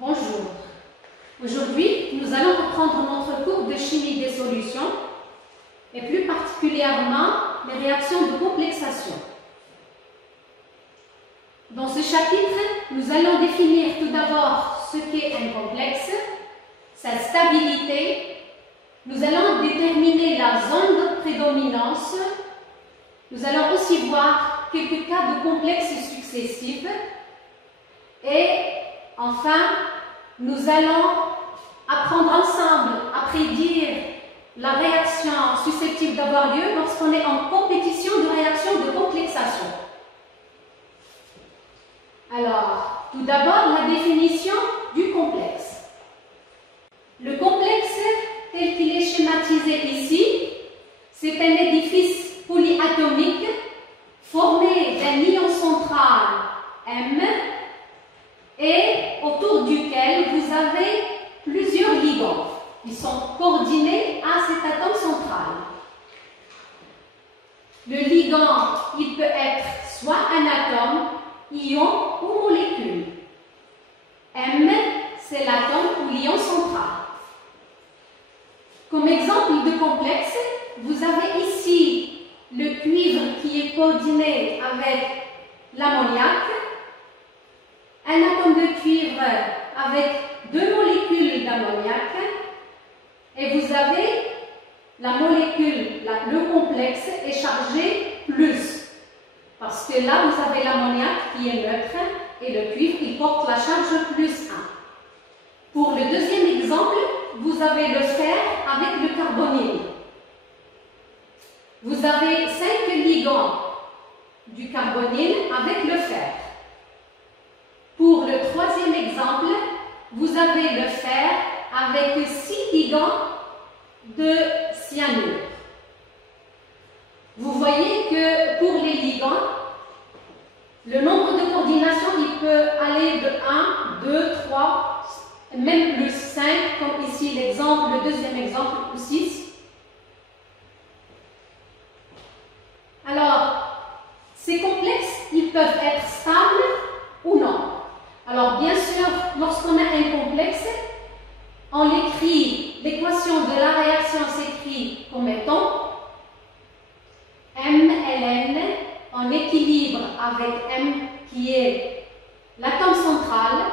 Bonjour. Aujourd'hui, nous allons reprendre notre cours de chimie des solutions et plus particulièrement les réactions de complexation. Dans ce chapitre, nous allons définir tout d'abord ce qu'est un complexe, sa stabilité. Nous allons déterminer la zone de prédominance. Nous allons aussi voir quelques cas de complexes successifs. Et enfin, nous allons apprendre ensemble à prédire la réaction susceptible d'avoir lieu lorsqu'on est en compétition de réaction de complexation. Alors, tout d'abord, la définition du complexe. Le complexe, tel qu'il est schématisé ici, c'est un édifice polyatomique formé d'un ion central M et autour duquel vous avez plusieurs ligands qui sont coordonnés à cet atome central. Le ligand, il peut être soit un atome, ion ou molécule. M, c'est l'atome ou l'ion central. Comme exemple de complexe, vous avez ici le cuivre qui est coordonné avec l'ammoniac, un atome de cuivre avec deux molécules d'ammoniac, et vous avez la molécule, le complexe est chargé plus, parce que là vous avez l'ammoniac qui est neutre et le cuivre il porte la charge plus 1. Pour le deuxième exemple, vous avez le fer avec le carbonyle. Vous avez 5 ligands du carbonyle avec le fer. Pour le troisième exemple, vous avez le fer avec 6 ligands de cyanure. Vous voyez que pour les ligands, le nombre de coordinations il peut aller de 1, 2, 3, même plus 5, comme ici l'exemple, le deuxième exemple, ou 6. Alors, ces complexes, ils peuvent être stables ou non. Alors, bien sûr, lorsqu'on a un complexe, on l'écrit, l'équation de la réaction s'écrit comme étant MLN en équilibre avec M qui est l'atome central,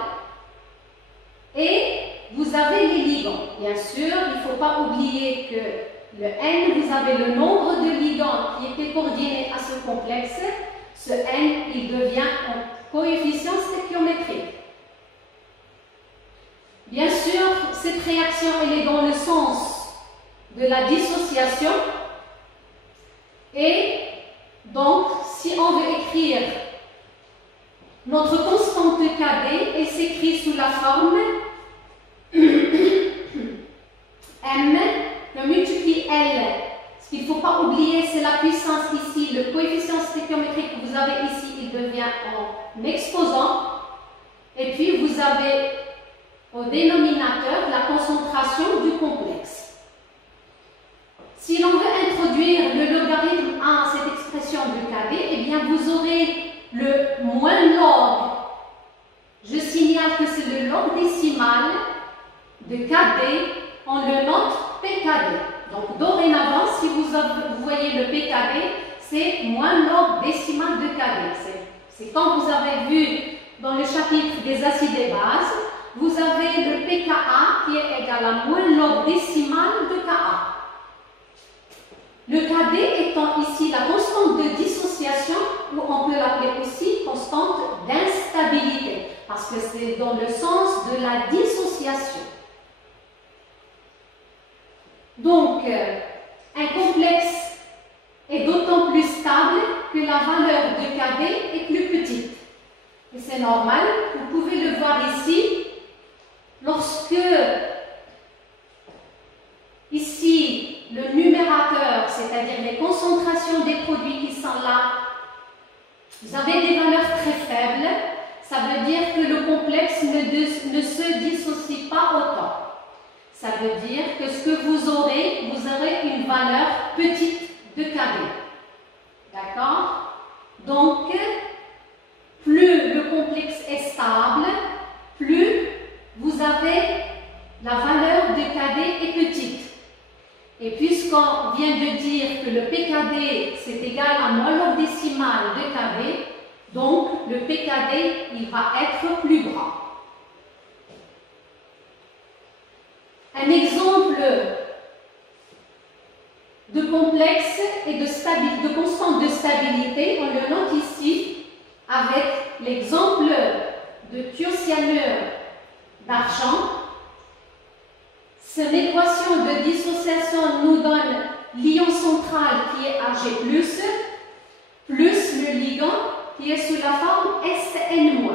et vous avez les ligands. Bien sûr, il ne faut pas oublier que le N, vous avez le nombre de ligands qui étaient coordonnés à ce complexe. Ce N, il devient un coefficient stéchiométrique. Bien sûr, cette réaction, elle est dans le sens de la dissociation. Et donc, si on veut écrire notre constante Kd, elle s'écrit sous la forme M que multiplie L. Ce qu'il ne faut pas oublier, c'est la puissance ici. Le coefficient stéchiométrique que vous avez ici, il devient en exposant. Et puis, vous avez au dénominateur la concentration du complexe. Si l'on veut introduire le logarithme à cette expression de Kd, eh bien, vous aurez le moins log. Je signale que c'est le log décimal de Kd, on le note PKD. Donc, dorénavant, si vous voyez le PKD, c'est moins log décimal de Kd. C'est quand vous avez vu dans le chapitre des acides et bases, vous avez le pKa qui est égal à moins log décimal de Ka. Le Kd étant ici la constante de dissociation, ou on peut l'appeler aussi constante d'instabilité, parce que c'est dans le sens de la dissociation. Donc, un complexe est d'autant plus stable que la valeur de Kd est plus petite. Et c'est normal, vous pouvez le voir ici, lorsque ici le numérateur, c'est-à-dire les concentrations des produits qui sont là, vous avez des valeurs très faibles, ça veut dire que le complexe ne se dissocie pas autant. Ça veut dire que ce que vous aurez une valeur petite de Kd. D'accord? Donc, plus le complexe est stable, plus vous Et puisqu'on vient de dire que le PKD c'est égal à moins log décimal de KB, donc le PKD il va être plus grand. Un exemple de complexe et de constante de stabilité, on le note ici avec l'exemple de thiocyanure d'argent. Cette équation de dissociation nous donne l'ion central qui est Ag+, plus le ligand qui est sous la forme SN-.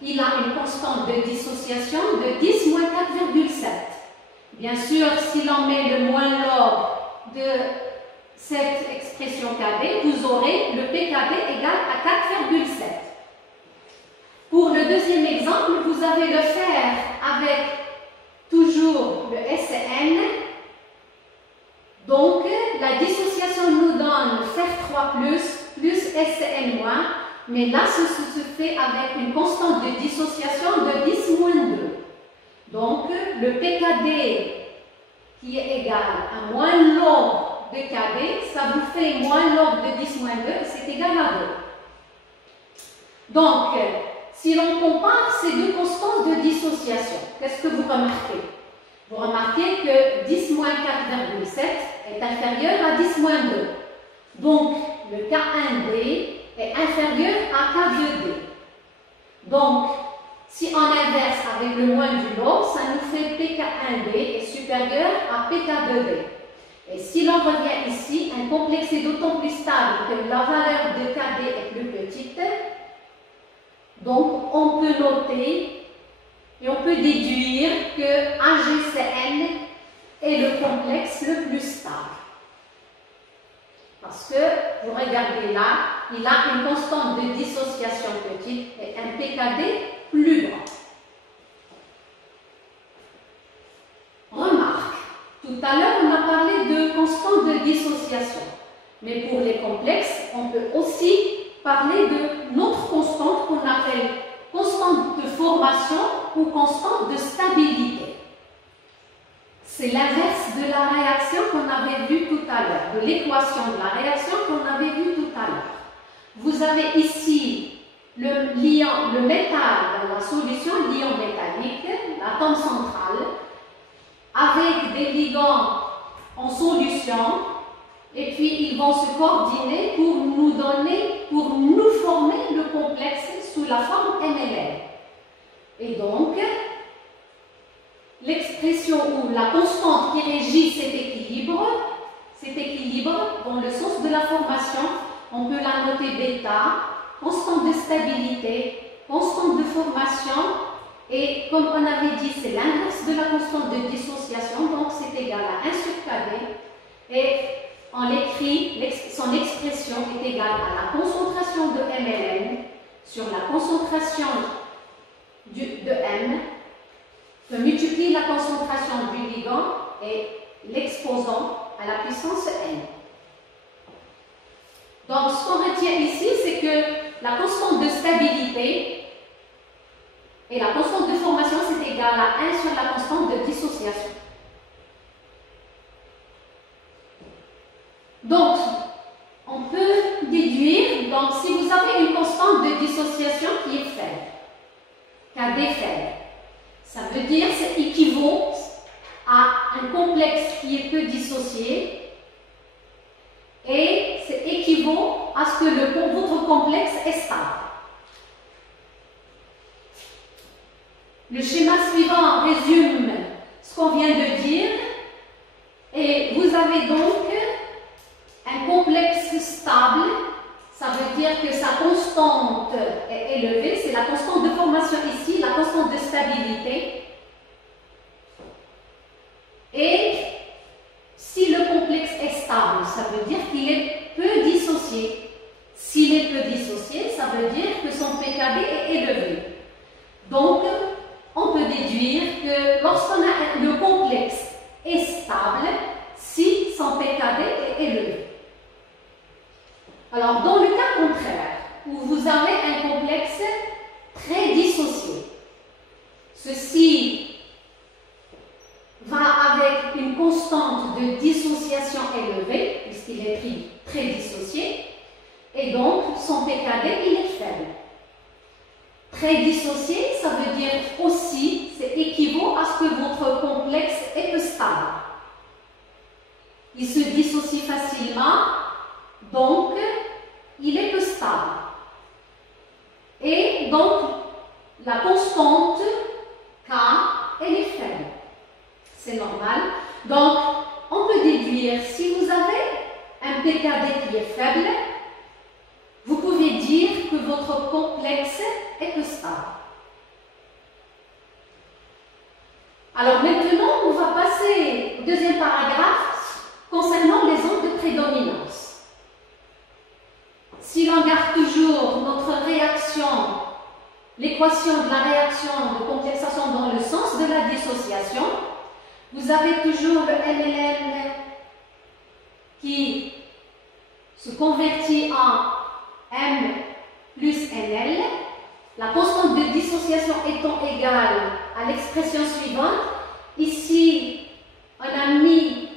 Il a une constante de dissociation de 10 moins 4,7. Bien sûr, si l'on met le moins log de cette expression KB, vous aurez le PKD égal à 4,7. Pour le deuxième exemple, vous avez le fer avec toujours le SN. Donc, la dissociation nous donne fer 3 plus SN-, mais là, ce se fait avec une constante de dissociation de 10 moins 2. Donc, le PKD qui est égal à moins log de KB, ça vous fait moins log de 10 moins 2, c'est égal à 2. Donc, si l'on compare ces deux constantes de dissociation, qu'est-ce que vous remarquez? Vous remarquez que 10 moins 4,7 est inférieur à 10 moins 2. Donc, le K1D est inférieur à K2D. Donc, si on inverse avec le moins du log, ça nous fait PK1D est supérieur à PK2D. Et si l'on revient ici, un complexe est d'autant plus stable que la valeur de KB est plus petite. Donc, on peut noter et on peut déduire que AgCN est le complexe le plus stable. Parce que, vous regardez là, il a une constante de dissociation petite et un PKD plus grand. Remarque, tout à l'heure on a parlé de constante de dissociation, mais pour les complexes, on peut aussi parler de notre constante qu'on appelle constante de formation ou constante de stabilité. C'est l'inverse de la réaction qu'on avait vue tout à l'heure, de l'équation de la réaction qu'on avait vue tout à l'heure. Vous avez ici le métal dans la solution, l'ion métallique, l'atome central, avec des ligands en solution, et puis ils vont se coordonner pour nous former le complexe sous la forme MLL. Et donc, l'expression ou la constante qui régit cet équilibre dans le sens de la formation, on peut la noter bêta, constante de stabilité, constante de formation, et comme on avait dit, c'est l'inverse de la constante de dissociation, donc c'est égal à 1 sur KB, et on l'écrit, son expression est égale à la concentration de MLN sur la concentration de M, que multiplie la concentration du ligand et l'exposant à la puissance N. Donc, ce qu'on retient ici, c'est que la constante de stabilité et la constante de formation, c'est égal à 1 sur la constante de dissociation. Donc, on peut déduire, donc si vous avez une constante de dissociation qui est faible, KD faible, ça veut dire que c'est équivaut à un complexe qui est peu dissocié, et c'est équivaut à ce que votre complexe est stable. Le schéma suivant résume ce qu'on vient de dire, et vous avez donc un complexe stable. Ça veut dire que sa constante est élevée, c'est la constante de formation ici, la constante de stabilité. Et si le complexe est stable, ça veut dire qu'il est peu dissocié. S'il est peu dissocié, ça veut dire que son PKD est élevé. Donc, on peut déduire que lorsqu'on a le complexe est stable, si son PKD est élevé. Alors, dans le cas contraire, où vous avez un complexe très dissocié, ceci va avec une constante de écrit très dissocié. Et donc, son PKD, il est faible. Très dissocié, ça veut dire aussi, c'est équivaut à ce que votre complexe est peu stable. Il se dissocie facilement, donc il est peu stable. Et donc, la constante K, elle est faible. C'est normal. Donc, on peut déduire, si vous avez un PKD qui est faible, vous pouvez dire que votre complexe est peu stable. Alors maintenant, on va passer au deuxième paragraphe concernant les ondes de prédominance. Si l'on garde toujours notre réaction, l'équation de la réaction de complexation dans le sens de la dissociation, vous avez toujours le MLN qui se convertit en M plus NL, la constante de dissociation étant égale à l'expression suivante. Ici, on a mis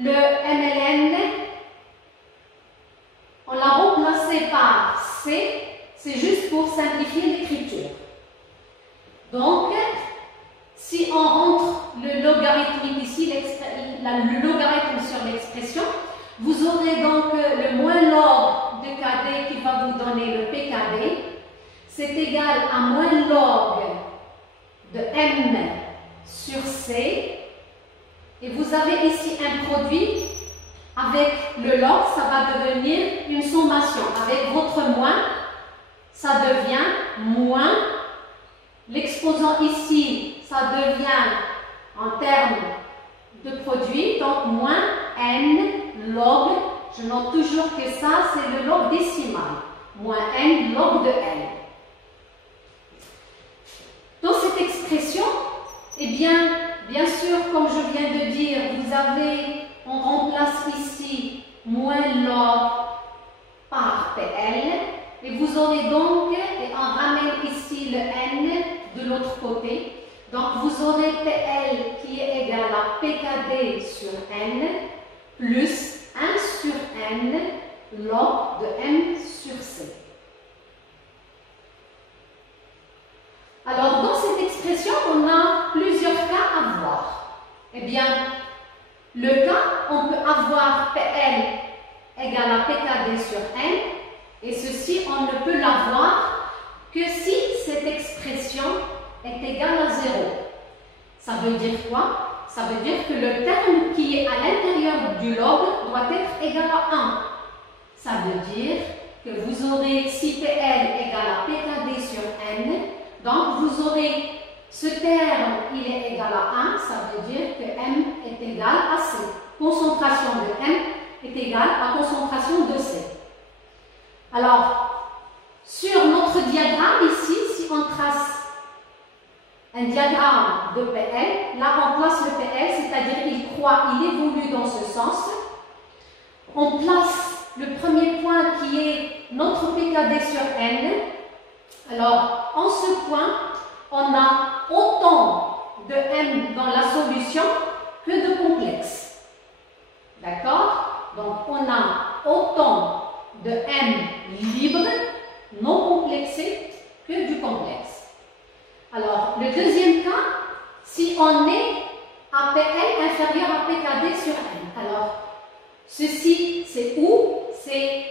le MLN, on l'a remplacé par C, c'est juste pour simplifier l'écriture. Donc, si on rentre le logarithme ici, le logarithme sur l'expression, vous aurez donc le moins log de KD qui va vous donner le PKD. C'est égal à moins log de M sur C. Et vous avez ici un produit avec le log, ça va devenir une sommation. Avec votre moins, ça devient moins. L'exposant ici, ça devient en termes de produit, donc moins N log, je note toujours que ça c'est le log décimal, moins N log de N. Dans cette expression, eh bien sûr, comme je viens de dire, on remplace ici moins log par PL, et vous aurez donc, et on ramène ici le N de l'autre côté, donc vous aurez PL qui est égal à PKD sur N, plus 1 sur N log de M sur C. Alors, dans cette expression, on a plusieurs cas à voir. Eh bien, le cas, on peut avoir PL égale à PKD sur N, et ceci, on ne peut l'avoir que si cette expression est égale à 0. Ça veut dire quoi? Ça veut dire que le terme qui est à l'intérieur du log doit être égal à 1. Ça veut dire que vous aurez, si PL égale à PKD sur N, donc vous aurez ce terme, il est égal à 1, ça veut dire que M est égal à C. Concentration de M est égale à concentration de C. Alors, sur notre diagramme ici, si on trace un diagramme de PL, là on place le PL, c'est-à-dire il évolue dans ce sens. On place le premier point qui est notre PKD sur N. Alors, en ce point, on a autant de M dans la solution que de complexe. D'accord? Donc, on a autant de M libre, non complexé, que du complexe. Alors, le deuxième cas, si on est à PL inférieur à PKD sur N. Alors, ceci, c'est où? C'est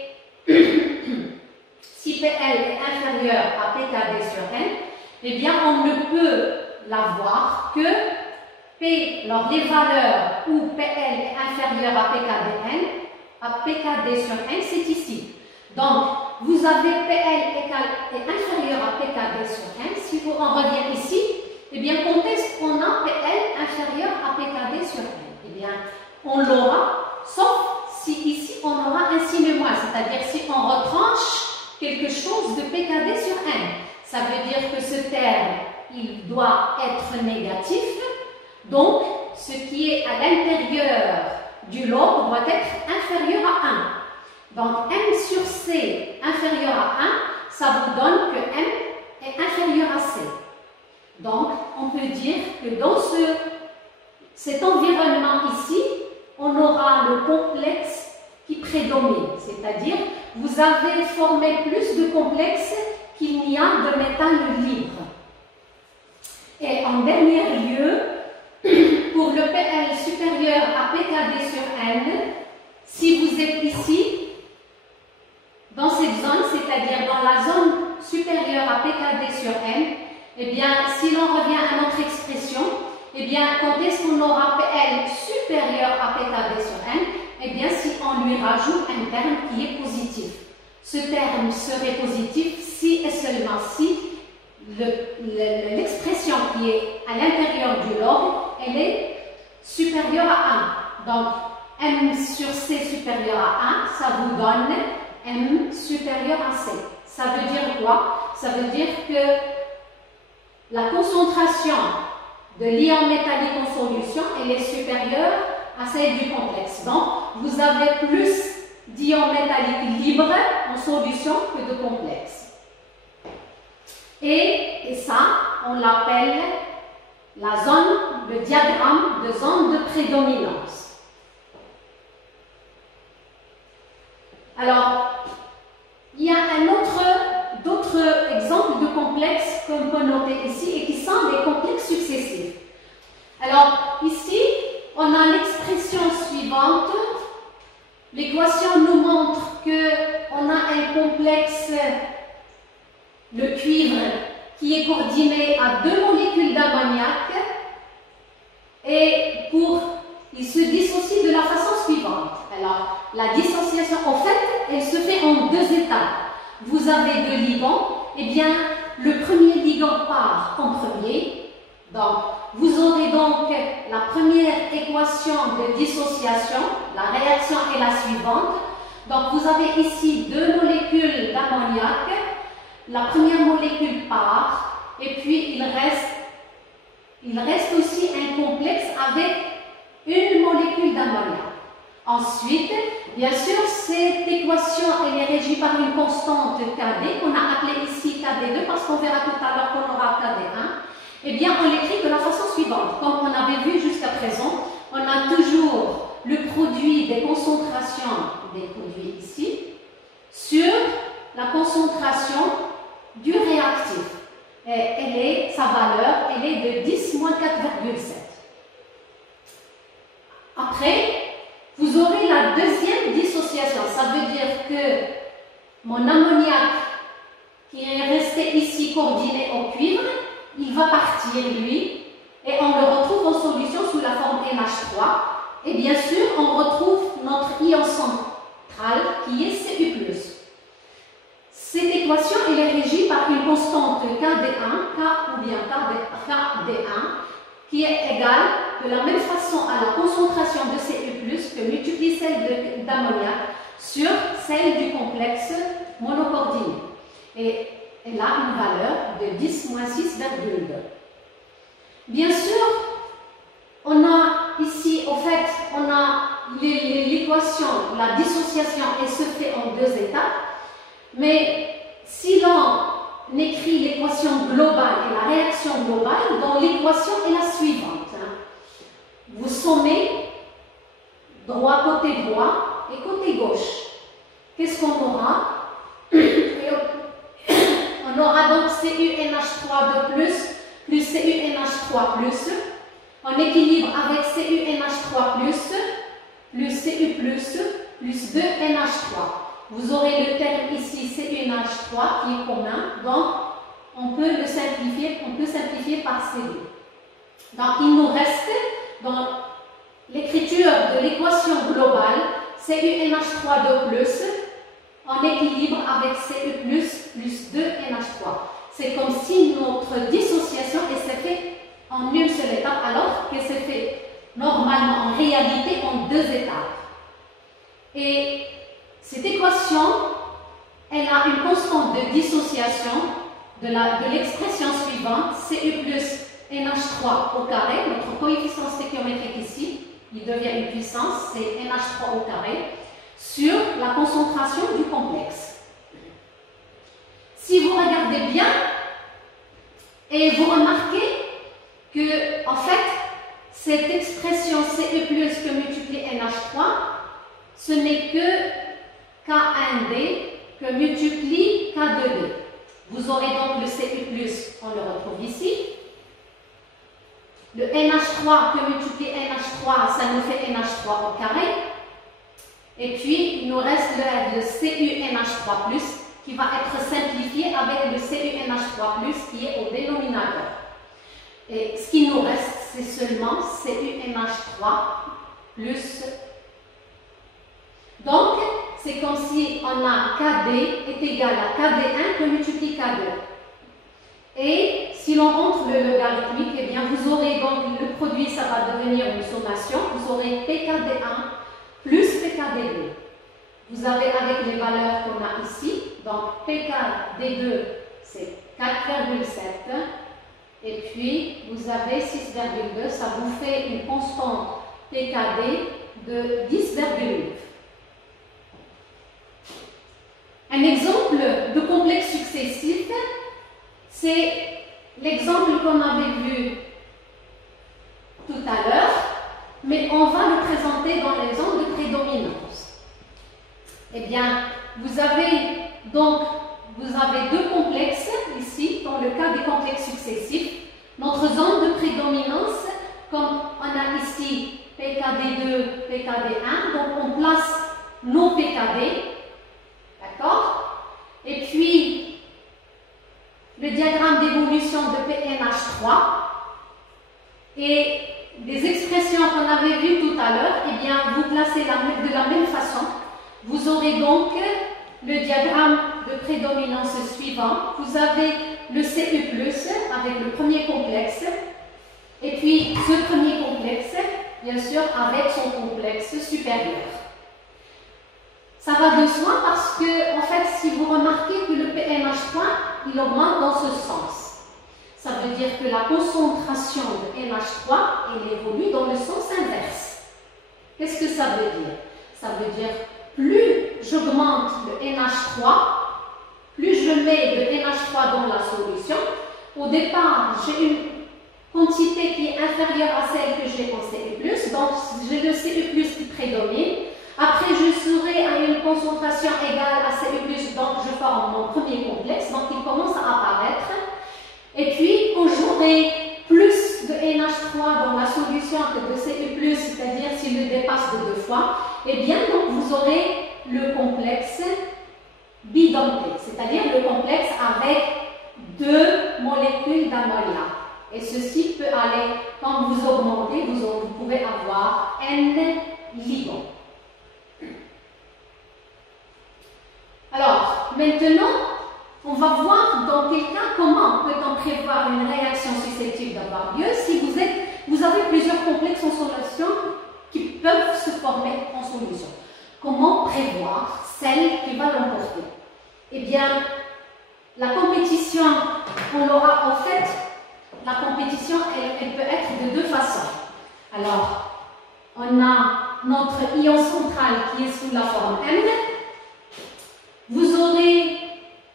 si PL est inférieur à PKD sur N, eh bien, on ne peut l'avoir que P, alors les valeurs où PL est inférieur à PKD sur N, c'est ici. Donc, vous avez PL est inférieur à PKD sur N. Si on revient ici, eh bien, quand est-ce qu'on a PL inférieur à PKD sur N? Eh bien, on l'aura, sauf si ici, on aura un signe moins, c'est-à-dire si on retranche quelque chose de PKD sur N. Ça veut dire que ce terme, il doit être négatif. Donc, ce qui est à l'intérieur du log doit être inférieur à 1. Donc, M sur C inférieur à 1, ça vous donne que M est inférieur à C. Donc, on peut dire que dans cet environnement ici, on aura le complexe qui prédomine, c'est-à-dire vous avez formé plus de complexes qu'il n'y a de métal libre. Et en dernier lieu, pour le PL supérieur à PKD sur N, si vous êtes ici, dans cette zone, c'est-à-dire dans la zone supérieure à PKD sur N, eh bien, si l'on revient à notre expression, eh bien, quand est-ce qu'on aura PL supérieur à PKD sur N? Eh bien, si on lui rajoute un terme qui est positif. Ce terme serait positif si et seulement si l'expression qui est à l'intérieur du lobe, elle est supérieure à 1. Donc, M sur C supérieur à 1, ça vous donne M supérieur à C. Ça veut dire quoi? Ça veut dire que la concentration de l'ion métallique en solution, elle est supérieure à celle du complexe. Donc, vous avez plus d'ions métalliques libres en solution que de complexes. Et ça, on l'appelle la zone, le diagramme de zone de prédominance. Alors, il y a d'autres exemples de complexes qu'on peut noter ici et qui sont des complexes successifs. Alors, ici, on a l'expression suivante. L'équation nous montre qu'on a un complexe, le cuivre, qui est coordonné à 2 molécules d'ammoniac et il se dissocie de la façon suivante. Alors, la dissociation, en fait, elle se fait en 2 étapes. Vous avez 2 ligands, et bien, le premier ligand part en premier. Donc, vous aurez donc la première équation de dissociation. La réaction est la suivante. Donc, vous avez ici 2 molécules d'ammoniac. La première molécule part, et puis il reste aussi un complexe avec une molécule d'ammoniac. Ensuite, bien sûr, cette équation elle est régie par une constante Kd, qu'on a appelée ici Kd2, parce qu'on verra tout à l'heure qu'on aura Kd1. Eh bien, on l'écrit de la façon suivante. Comme on avait vu jusqu'à présent, on a toujours le produit des concentrations des produits ici sur la concentration du réactif. Et sa valeur, elle est de 10 moins 4,7. Après, vous aurez la deuxième dissociation. Ça veut dire que mon ammoniac qui est resté ici coordonné au cuivre, il va partir lui et on le retrouve en solution sous la forme NH3. Et bien sûr, on retrouve notre ion central qui est Cu+. Cette équation elle est régie par une constante Kd1, K ou bien Kd1, qui est égale de la même façon à la concentration de Cu+, que multiplie celle d'ammoniac sur celle du complexe monocoordonné. Et elle a une valeur de 10 moins 6,2. Bien sûr, on a ici, en fait, on a l'équation, la dissociation, elle se fait en 2 étapes. Mais si l'on écrit l'équation globale et la réaction globale, donc l'équation est la suivante. Vous sommez droit côté droit et côté gauche. Qu'est-ce qu'on aura? On aura donc CuNH3 de plus CuNH3 en équilibre avec CuNH3 plus Cu plus 2NH3. Vous aurez le terme ici CuNH3 qui est commun, donc on peut le simplifier, par C2. Donc il nous reste dans l'écriture de l'équation globale CuNH3 de plus en équilibre avec Cu plus 2NH3. C'est comme si notre dissociation s'est faite en une seule étape, alors qu'elle s'est faite normalement en réalité en 2 étapes. Et cette équation, elle a une constante de dissociation de l'expression suivante, Cu plus NH3 au carré, notre coefficient stéchiométrique ici, il devient une puissance, c'est NH3 au carré, sur la concentration du complexe. Si vous regardez bien, et vous remarquez que, en fait, cette expression Cu plus que multiplié NH3, ce n'est que K1D que multiplie K2D. Vous aurez donc le Cu+, on le retrouve ici. Le NH3 que multiplie NH3, ça nous fait NH3 au carré. Et puis, il nous reste le CuNH3+, qui va être simplifié avec le CuNH3+, qui est au dénominateur. Et ce qui nous reste, c'est seulement CuNH3+. Donc, c'est comme si on a KD est égal à KD1 que multiplie K2. Et si l'on rentre le logarithmique, eh bien, vous aurez donc le produit, ça va devenir une sommation. Vous aurez PKD1 plus PKD2. Vous avez avec les valeurs qu'on a ici, donc PKD2 c'est 4,7 et puis vous avez 6,2, ça vous fait une constante PKD de 10,9. Un exemple de complexe successif, c'est l'exemple qu'on avait vu tout à l'heure, mais on va le présenter dans l'exemple de prédominance. Eh bien, vous avez deux complexes ici, dans le cas des complexes successifs. Notre zone de prédominance, comme on a ici PKD2, PKD1, donc on place nos PKD, d'accord? Et puis, le diagramme d'évolution de PNH3 et des expressions qu'on avait vues tout à l'heure, eh bien, vous placez de la même façon. Vous aurez donc le diagramme de prédominance suivant. Vous avez le Cu+, avec le premier complexe, et puis ce premier complexe, bien sûr, avec son complexe supérieur. Ça va de soi parce que, en fait, si vous remarquez que le PNH3, il augmente dans ce sens. Ça veut dire que la concentration de NH3, elle évolue dans le sens inverse. Qu'est-ce que ça veut dire? Ça veut dire plus j'augmente le NH3, plus je mets de NH3 dans la solution. Au départ, j'ai une quantité qui est inférieure à celle que j'ai en Cu+, donc j'ai le Cu+ qui prédomine. Après, je serai à une concentration égale à Cu+, donc je forme mon premier complexe, donc il commence à apparaître. Et puis, quand j'aurai plus de NH3 dans la solution que de Cu+, c'est-à-dire s'il le dépasse de 2 fois, eh bien, donc, vous aurez le complexe bidenté, c'est-à-dire le complexe avec 2 molécules d'ammonia. Et ceci peut aller, quand vous augmentez, vous pouvez avoir N ligands. Alors, maintenant, on va voir dans quel cas, comment peut-on prévoir une réaction susceptible d'avoir lieu si vous avez plusieurs complexes en solution qui peuvent se former en solution. Comment prévoir celle qui va l'emporter? Eh bien, la compétition, on l'aura en fait, la compétition, elle peut être de deux façons. Alors, on a notre ion central qui est sous la forme M. Vous aurez,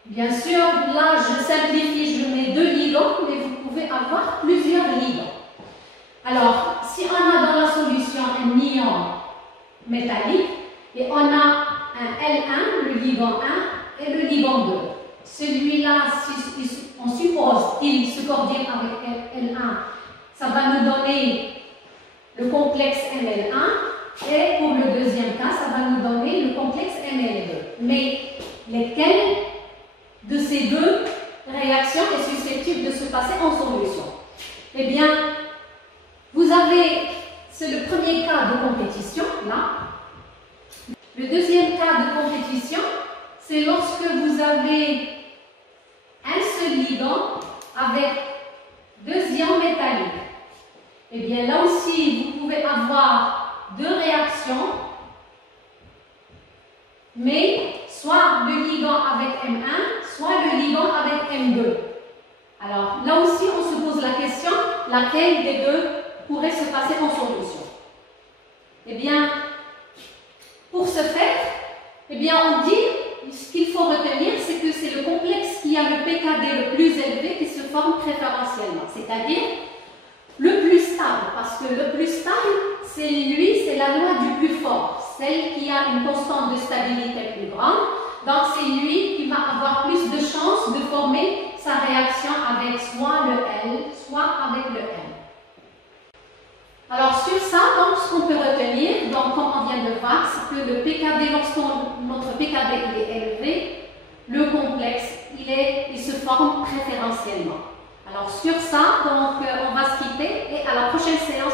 bien sûr, là je simplifie, je mets 2 ligands, mais vous pouvez avoir plusieurs ligands. Alors, si on a dans la solution un ion métallique, et on a un L1, le ligand 1, et le ligand 2. Celui-là, si on suppose qu'il se coordonne avec L1, ça va nous donner le complexe ML1, et pour le deuxième cas, ça va nous donner le complexe ML2. Mais lesquelles de ces deux réactions est susceptible de se passer en solution? Eh bien, vous avez, c'est le premier cas de compétition, là. Le deuxième cas de compétition, c'est lorsque vous avez un seul ligand avec 2 ions métalliques. Eh bien, là aussi, vous pouvez avoir 2 réactions, mais soit le ligand avec M1, soit le ligand avec M2. Alors, là aussi, on se pose la question, laquelle des deux pourrait se passer en solution? Eh bien, pour ce faire, eh bien, on dit, ce qu'il faut retenir, c'est que c'est le complexe qui a le PKD le plus élevé qui se forme préférentiellement, c'est-à-dire le plus stable, parce que le plus stable, c'est lui, c'est la loi du plus fort. celle qui a une constante de stabilité plus grande. Donc, c'est lui qui va avoir plus de chances de former sa réaction avec soit le L, soit avec le M. Alors, sur ça, donc, ce qu'on peut retenir, donc, comme on vient de voir, c'est que le PKD, lorsque notre PKD il est élevé, le complexe, il se forme préférentiellement. Alors, sur ça, donc, on va se quitter et à la prochaine séance,